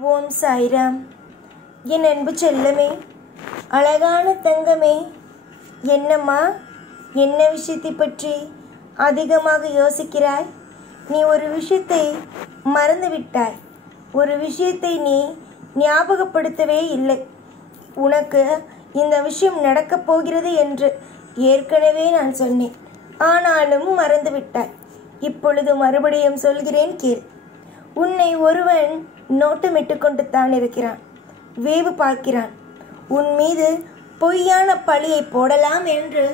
ஓம் சாய்ராம். என் அன்பு செல்லமே, அழகான தங்கமே, என்னம்மா, என்ன விஷயத்தை பற்றி அதிகமாக யோசிக்கிறாய்? நீ ஒரு விஷயத்தை மறந்துவிட்டாய். ஒரு விஷயத்தை நீ ஞாபகப்படுத்தவே இல்லை. உனக்கு இந்த விஷயம் நடக்கப் போகிறது என்று ஏற்கனவே நான் சொன்னேன். ஆனாலும் மறந்துவிட்டாய். இப்பொழுது மறுபடியும் சொல்கிறேன், கேள். உன்னை ஒருவன் நோட்டமிட்டு கொண்டு தான் இருக்கிறான், வேவு பார்க்கிறான். உன் மீது பொய்யான பழியை போடலாம் என்று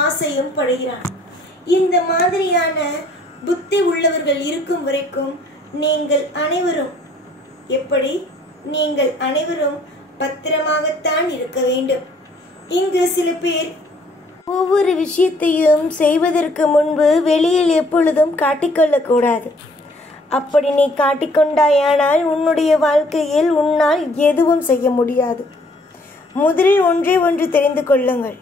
ஆசையும் படுகிறான். இந்த மாதிரியான புத்தி உள்ளவர்கள் இருக்கும் வரைக்கும் நீங்கள் அனைவரும் பத்திரமாகத்தான் இருக்க வேண்டும். இங்கு சில பேர் ஒவ்வொரு விஷயத்தையும் செய்வதற்கு முன்பு வெளியில் எப்பொழுதும் காட்டிக்கொள்ளக்கூடாது. அப்படி நீ காட்டிக்கொண்டாயானால் உன்னுடைய வாழ்க்கையில் உன்னால் எதுவும் செய்ய முடியாது. முதலில் ஒன்று தெரிந்து கொள்ளுங்கள்.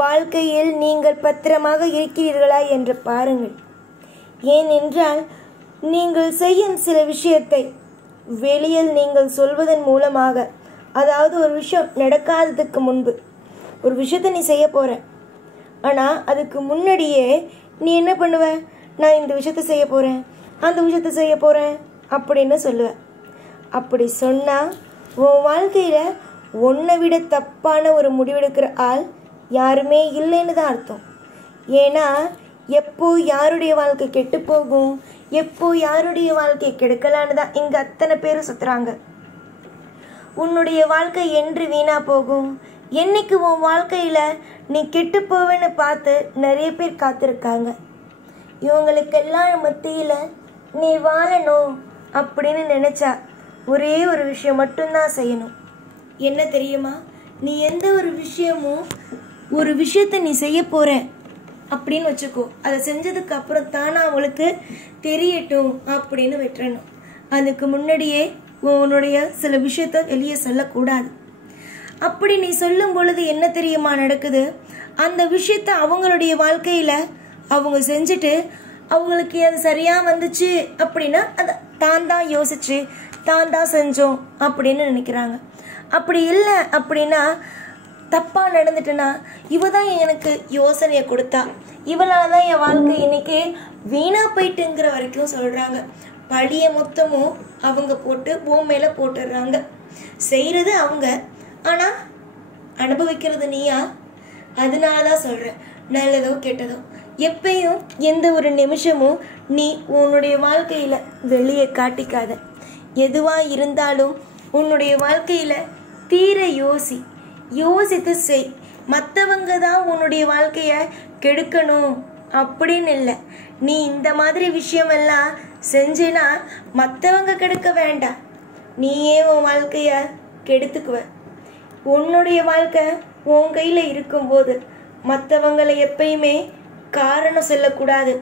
வாழ்க்கையில் நீங்கள் பத்திரமாக இருக்கிறீர்களா என்று பாருங்கள். ஏனென்றால் நீங்கள் செய்யும் சில விஷயத்தை வெளியில் நீங்கள் சொல்வதன் மூலமாக, அதாவது ஒரு விஷயம் நடக்காததுக்கு முன்பு ஒரு விஷயத்தை நீ செய்ய போற, ஆனால் அதுக்கு முன்னாடியே நீ என்ன பண்ணுவ? நான் இந்த விஷயத்தை செய்ய போகிறேன், அந்த விஷயத்தை செய்ய போகிறேன் அப்படின்னு சொல்லுவேன். அப்படி சொன்னால் உன் வாழ்க்கையில் உன்னை விட தப்பான ஒரு முடிவெடுக்கிற ஆள் யாருமே இல்லைன்னு தான் அர்த்தம். ஏன்னா எப்போ யாருடைய வாழ்க்கை கெட்டு போகும், எப்போ யாருடைய வாழ்க்கை கெடுக்கலான்னு தான் இங்கே அத்தனை பேர் சுற்றுறாங்க. உன்னுடைய வாழ்க்கை என்று வீணா போகும், என்னைக்கு உன் வாழ்க்கையில் நீ கெட்டு போவேன்னு பார்த்து நிறைய பேர் காத்திருக்காங்க. இவங்களுக்கெல்லாம் மத்தியில் நீ வாழணும் அப்படின்னு நினச்சா ஒரே ஒரு விஷயம் மட்டும்தான் செய்யணும். என்ன தெரியுமா? நீ எந்த ஒரு விஷயத்தை நீ செய்ய போகிற அப்படின்னு வச்சுக்கோ. அதை செஞ்சதுக்கு அப்புறம் தானே அவங்களுக்கு தெரியட்டும் அப்படின்னு விட்டுறணும். அதுக்கு முன்னாடியே உன்னுடைய சில விஷயத்த வெளியே சொல்லக்கூடாது. அப்படி நீ சொல்லும் பொழுது என்ன தெரியுமா நடக்குது? அந்த விஷயத்த அவங்களுடைய வாழ்க்கையில் அவங்க செஞ்சுட்டு அவங்களுக்கு அது சரியாக வந்துச்சு அப்படின்னா அதை தான் யோசிச்சு தான் செஞ்சோம் அப்படின்னு நினைக்கிறாங்க. அப்படி இல்லை அப்படின்னா, தப்பாக நடந்துட்டுனா இவ தான் எனக்கு யோசனையை கொடுத்தா, இவளால் தான் என் வாழ்க்கை இன்னைக்கு வீணா போயிட்டுங்கிற வரைக்கும் சொல்கிறாங்க. பழிய மொத்தமும் அவங்க போட்டு மேலே போட்டுடுறாங்க. செய்கிறது அவங்க, ஆனால் அனுபவிக்கிறது நீயா? அதனால தான் சொல்கிறேன், நல்லதோ கெட்டதோ எப்பயும் எந்த ஒரு நிமிஷமும் நீ உன்னுடைய வாழ்க்கையில் வெளியே காட்டிக்காத. எதுவாக இருந்தாலும் உன்னுடைய வாழ்க்கையில் தீர யோசித்து செய். மற்றவங்க தான் உன்னுடைய வாழ்க்கையை கெடுக்கணும் அப்படின்னு இல்லை. நீ இந்த மாதிரி விஷயமெல்லாம் செஞ்சினா மற்றவங்க கெடுக்க வேண்டாம், நீயே உன் வாழ்க்கையை கெடுத்துக்குவ. உன்னுடைய வாழ்க்கை உன் கையில் இருக்கும்போது மற்றவங்களை எப்பயுமே காரணம் சொல்லக்கூடாது.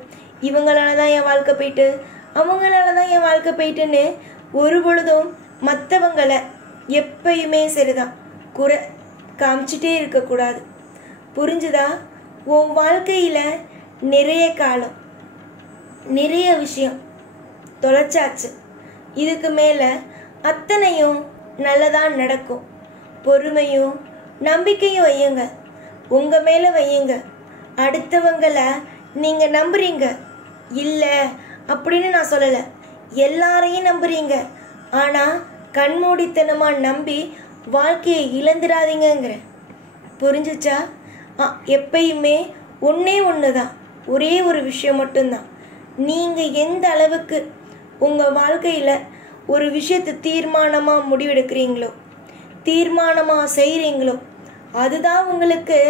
இவங்களால தான் என் வாழ்க்கை போயிட்டு, அவங்களால தான் என் வாழ்க்கை போயிட்டுன்னு ஒரு பொழுதும் மற்றவங்களை எப்பயுமே சரிதான் குறை காமிச்சிட்டே இருக்கக்கூடாது. புரிஞ்சுதா? உன் வாழ்க்கையில் நிறைய காலம் நிறைய விஷயம் தொலைச்சாச்சு. இதுக்கு மேலே அத்தனையும் நல்லதான் நடக்கும். பொறுமையும் நம்பிக்கையும் வையுங்க, உங்கள் மேலே வையுங்க. அடுத்தவங்களை நீங்கள் நம்புறீங்க இல்லை அப்படின்னு நான் சொல்லலை, எல்லாரையும் நம்புறீங்க. ஆனால் கண்மூடித்தனமாக நம்பி வாழ்க்கையை இழந்துடாதீங்கிறேன். புரிஞ்சிச்சா? எப்பயுமே ஒன்று தான், ஒரே ஒரு விஷயம் மட்டும்தான். நீங்கள் எந்த அளவுக்கு உங்கள் வாழ்க்கையில் ஒரு விஷயத்தை தீர்மானமாக முடிவெடுக்கிறீங்களோ, தீர்மானமாக செய்கிறீங்களோ, அதுதான் உங்களுக்கு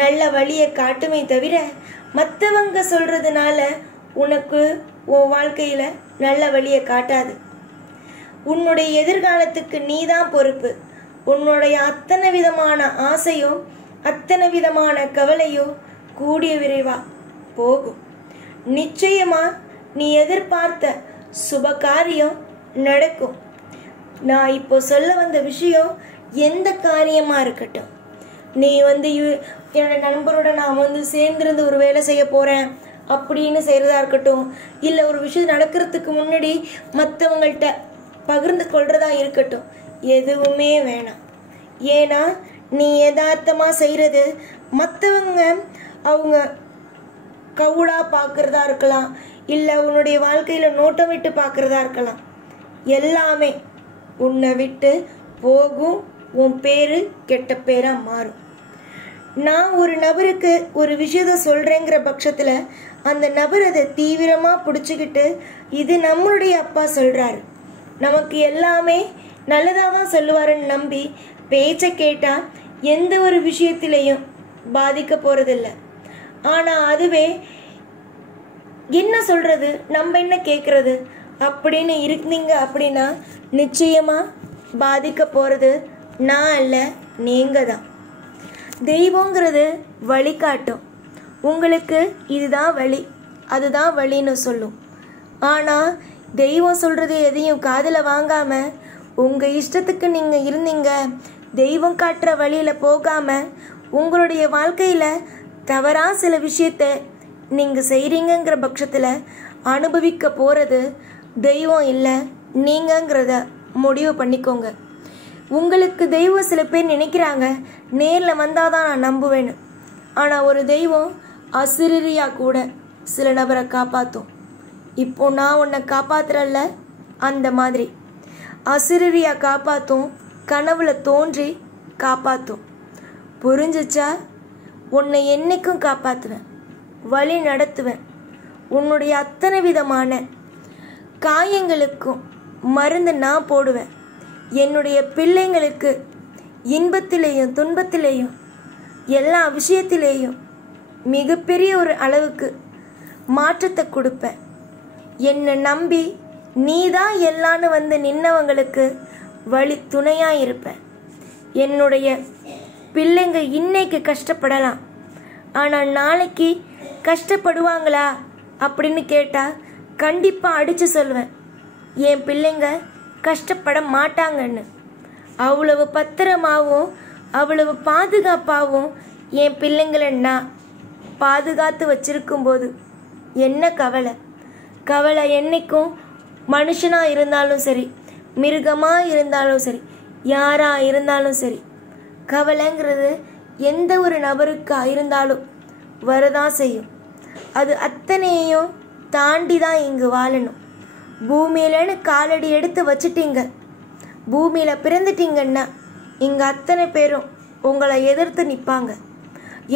நல்ல வழியை காட்டுமே தவிர மற்றவங்க சொல்கிறதுனால உனக்கு உன் வாழ்க்கையில் நல்ல வழியை காட்டாது. உன்னுடைய எதிர்காலத்துக்கு நீ தான் பொறுப்பு. உன்னுடைய அத்தனை விதமான ஆசையும் அத்தனை விதமான கவலையும் கூடிய விரைவாக போகும். நிச்சயமா நீ எதிர்பார்த்த சுப காரியம் நடக்கும். நான் இப்போ சொல்ல வந்த விஷயம் எந்த காரியமாக இருக்கட்டும், நீ என்னோட நண்பரோட நான் சேர்ந்திருந்து ஒரு வேலை செய்ய போகிறேன் அப்படின்னு செய்கிறதா இருக்கட்டும், இல்லை ஒரு விஷயம் நடக்கிறதுக்கு முன்னாடி மற்றவங்கள்ட்ட பகிர்ந்து கொள்றதா இருக்கட்டும், எதுவுமே வேணாம். ஏன்னா நீ யதார்த்தமாக செய்கிறது மற்றவங்க அவங்க கவுடாக பார்க்குறதா இருக்கலாம், இல்லை உன்னுடைய வாழ்க்கையில் நோட்டம் விட்டு பார்க்குறதா இருக்கலாம். எல்லாமே உன்னை விட்டு போகும், உன் பேர் கெட்ட பேராக மாறும். நான் ஒரு நபருக்கு ஒரு விஷயத்த சொல்கிறேங்கிற பட்சத்தில் அந்த நபர் அதை தீவிரமாக பிடிச்சிக்கிட்டு இது நம்மளுடைய அப்பா சொல்கிறாரு, நமக்கு எல்லாமே நல்லதாக தான் சொல்லுவாருன்னு நம்பி பேச்சை கேட்டால் எந்த ஒரு விஷயத்திலையும் பாதிக்க போகிறதில்ல. ஆனால் அதுவே என்ன சொல்கிறது, நம்ம என்ன கேட்குறது அப்படின்னு இருந்தீங்க அப்படின்னா நிச்சயமாக பாதிக்க போகிறது நான் இல்லை, நீங்கள் தான். தெய்வங்கிறது வழிகாட்டும், உங்களுக்கு இதுதான் வழி அதுதான் வழின்னு சொல்லும். ஆனால் தெய்வம் சொல்கிறது எதையும் காதில் வாங்காமல் உங்கள் இஷ்டத்துக்கு நீங்கள் இருந்தீங்க, தெய்வம் காட்டுற வழியில் போகாமல் உங்களுடைய வாழ்க்கையில் தவறாக சில விஷயத்தை நீங்கள் செய்கிறீங்கிற பட்சத்தில் அனுபவிக்க போகிறது தெய்வம் இல்லை நீங்கங்கிறத முடிவு பண்ணிக்கோங்க. உங்களுக்கு தெய்வம் சில பேர் நினைக்கிறாங்க நேரில் வந்தால் தான் நான் நம்புவேன்னு. ஆனால் ஒரு தெய்வம் அசிரியாக கூட சில நபரை காப்பாற்றும். இப்போ நான் உன்னை காப்பாற்றுறல்ல, அந்த மாதிரி அசிரியாக காப்பாற்றும், கனவுல தோன்றி காப்பாற்றும். புரிஞ்சிச்சா? உன்னை என்னைக்கும் காப்பாற்றுவேன், வழி நடத்துவேன். உன்னுடைய அத்தனை விதமான காயங்களுக்கும் மருந்து நான் போடுவேன். என்னுடைய பிள்ளைங்களுக்கு இன்பத்திலேயும் துன்பத்திலேயும் எல்லா விஷயத்திலேயும் மிகப்பெரிய ஒரு அளவுக்கு மாற்றத்தை கொடுப்பேன். என்னை நம்பி நீதான் எல்லான்னு வந்து நின்னவங்களுக்கு வழி துணையாக இருப்பேன். என்னுடைய பிள்ளைங்க இன்னைக்கு கஷ்டப்படலாம், ஆனால் நாளைக்கு கஷ்டப்படுவாங்களா அப்படின்னு கேட்டால் கண்டிப்பாக அடித்து சொல்லுவேன், என் பிள்ளைங்க கஷ்டப்பட மாட்டாங்கன்னு. அவ்வளவு பத்திரமாகவும் அவ்வளவு பாதுகாப்பாகவும் என் பிள்ளைங்களை நான் பாதுகாத்து வச்சிருக்கும்போது என்ன கவலை? கவலை என்னைக்கும் மனுஷனாக இருந்தாலும் சரி, மிருகமாக இருந்தாலும் சரி, யாராக இருந்தாலும் சரி, கவலைங்கிறது எந்த ஒரு நபருக்காக இருந்தாலும் வரதான் செய்யும். அது அத்தனையும் தாண்டி தான் இங்கு வாழணும். பூமியிலன்னு காலடி எடுத்து வச்சிட்டீங்க, பூமியில் பிறந்துட்டீங்கன்னா இங்கே அத்தனை பேரும் உங்களை எதிர்த்து நிற்பாங்க.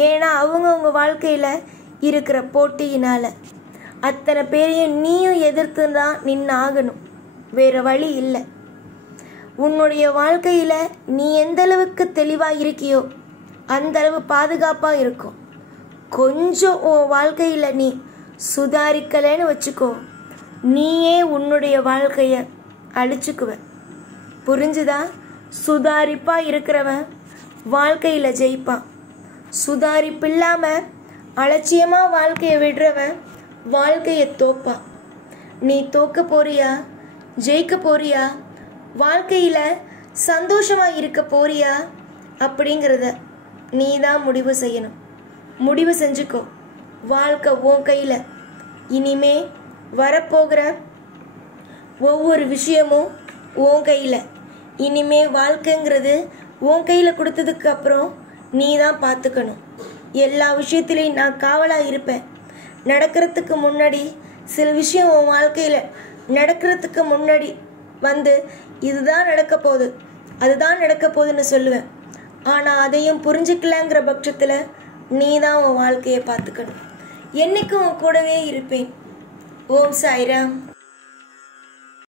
ஏன்னா அவங்கவுங்க வாழ்க்கையில் இருக்கிற போட்டியினால் அத்தனை பேரையும் நீயும் எதிர்த்து தான் நின்று ஆகணும், வேறு வழி இல்லை. உன்னுடைய வாழ்க்கையில் நீ எந்தளவுக்கு தெளிவாக இருக்கியோ அந்தளவு பாதுகாப்பாக இருக்கும். கொஞ்சம் உன் வாழ்க்கையில் நீ சுதாரிக்கலைன்னு வச்சுக்கோ, நீயே உன்னுடைய வாழ்க்கையை அழிச்சுக்குவ. புரிஞ்சுதா? சுதாரிப்பாக இருக்கிறவன் வாழ்க்கையில் ஜெயிப்பான். சுதாரிப்பு இல்லாமல் அலட்சியமாக வாழ்க்கையை விடுறவன் வாழ்க்கையை தோப்பான். நீ தோக்க போறியா, ஜெயிக்க போறியா, வாழ்க்கையில் சந்தோஷமாக இருக்க போறியா அப்படிங்கிறத நீ தான் முடிவு செய்யணும். முடிவு செஞ்சுக்கோ. வாழ்க்கை உன் கையில். இனிமே வரப்போகிற ஒவ்வொரு விஷயமும் உன் கையில். இனிமே வாழ்க்கைங்கிறது உன் கையில் கொடுத்ததுக்கு அப்புறம் நீ தான் பார்த்துக்கணும். எல்லா விஷயத்துலையும் நான் காவலாக இருப்பேன். நடக்கிறதுக்கு முன்னாடி சில விஷயம் உன் வாழ்க்கையில் நடக்கிறதுக்கு முன்னாடி வந்து இதுதான் நடக்க போகுது, அதுதான் நடக்க போகுதுன்னு சொல்லுவேன். ஆனால் அதையும் புரிஞ்சுக்கலங்கிற பட்சத்தில் நீ தான் உன் வாழ்க்கையை பார்த்துக்கணும். என்றைக்கும் உன் கூடவே இருப்பேன். ஓம் சாய்ராம்.